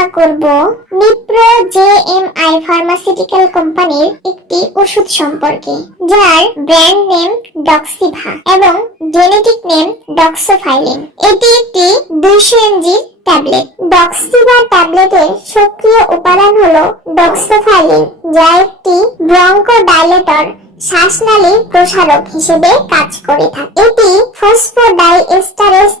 আলোচনা করব Nipro J M I pharmaceutical কোম্পানির একটি ওষুধ সম্পর্কে, যার ব্র্যান্ড নেম ডক্সিভা এবং জেনেটিক নেম ডক্সোফাইলিন এটি একটি দুইশো এমজি ট্যাবলেট ডক্সিভা ট্যাবলেটের সক্রিয় উপাদান হলো ডক্সোফাইলিন যা একটি ব্রঙ্কোডাইলেটর শ্বাসনালী প্রসারক হিসেবে কাজ করে থাকে। এটি ফসফোডাইএস্টারেস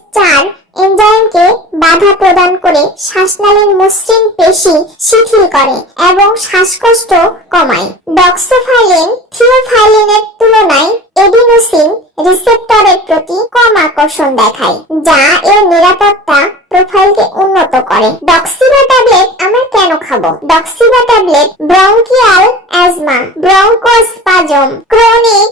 করে শ্বাসনালীর মসৃণ পেশি শিথিল করে এবং শ্বাসকষ্ট কমায়। ডক্সোফাইলিন, থিওফাইলিনের তুলনায় এডিনোসিন রিসেপ্টরের প্রতি কম আকর্ষণ দেখায়, যা এর নিরাপত্তা প্রোফাইলকে উন্নত করে। ডক্সিবা ট্যাবলেট আমরা কেন খাব? ডক্সিবা tablet bronchial asthma, bronchospasm, chronic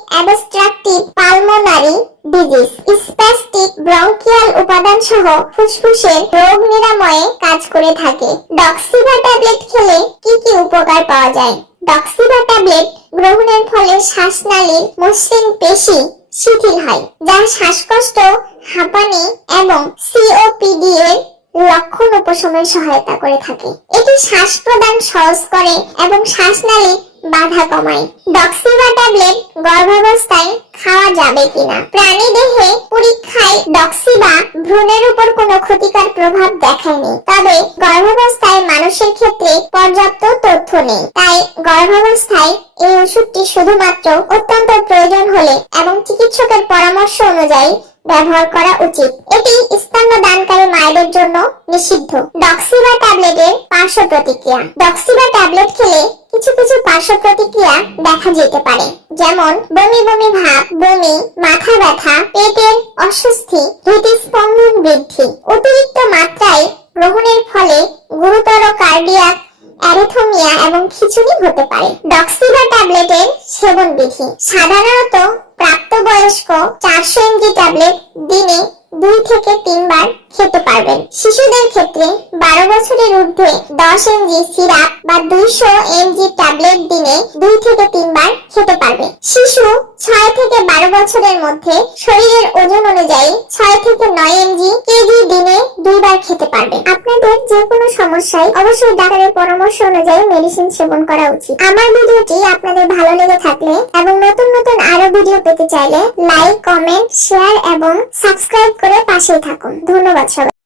bronchial সহ ফুসফুসের রোগ নিরাময়ে কাজ করে থাকে। ডক্সিবা ট্যাবলেট খেলে কি কি উপকার পাওয়া যায়? ডক্সিবা ট্যাবলেট গ্রহণের ফলে শ্বাসনালীর মসৃণ পেশি শিথিল হয়, যা শ্বাসকষ্ট, হাঁপানি এবং সিওপিডি এর লক্ষণ উপশমের সহায়তা করে থাকে। এটি শ্বাস প্রদান সহজ করে এবং শ্বাসনালী বাধা কমায়। ডক্সিবা ট্যাবলেট গর্ভাবস্থায় খাওয়া যাবে কিনা? প্রাণী দেহে পরীক্ষায় ডক্সিবা ভ্রূণের উপর কোনো ক্ষতিকর প্রভাব দেখায়নি। তবে গর্ভাবস্থায় মানুষের ক্ষেত্রে পর্যাপ্ত তথ্য নেই। তাই গর্ভাবস্থায় এই ওষুধটি শুধুমাত্র অত্যন্ত প্রয়োজন হলে এবং চিকিৎসকের পরামর্শ অনুযায়ী ব্যবহার করা উচিত। এটি স্তন্য দানকারী মায়েদের জন্য নিষিদ্ধ। ডক্সিবা ট্যাবলেটের পার্শ্ব প্রতিক্রিয়া। ডক্সিবা ট্যাবলেট খেলে কিছু কিছু পার্শ্ব প্রতিক্রিয়া দেখা যেতে পারে। যেমন, বমি বমি ভাব, বমি, মাথা ব্যথা, পেটের অস্বস্তি, হৃদস্পন্দন বৃদ্ধি। অতিরিক্ত মাত্রায় গ্রহণের ফলে গুরুতর কার্ডিয়াক অ্যারিথমিয়া এবং খিচুড়ি হতে পারে। ডক্সিবা ট্যাবলেটের সেবন বিধি সাধারণত প্রাপ্তবয়স্ক চারশো এমজি ট্যাবলেট দিনে দুই থেকে তিনবার খেতে পারবেন। শিশুদের ক্ষেত্রে বারো বছরের ঊর্ধ্বে দশ এমজি সিরাপ বা দুইশো এমজি ট্যাবলেট দিনে দুই থেকে তিনবার খেতে পারবে। শিশু ছয় থেকে বারো বছরের মধ্যে শরীরের ওজন অনুযায়ী ছয় থেকে নয় এমজি কেজি দিনে দুইবার খেতে পারবে। আপনাদের যে কোনো সমস্যায় অবশ্যই ডাক্তারের পরামর্শ অনুযায়ী মেডিসিন সেবন করা উচিত। আমার ভিডিওটি আপনাদের ভালো লেগে থাকলে এবং নতুন ভিডিও পেতে চাইলে লাইক কমেন্ট শেয়ার এবং সাবস্ক্রাইব করে পাশেই থাকুন। ধন্যবাদ সবাই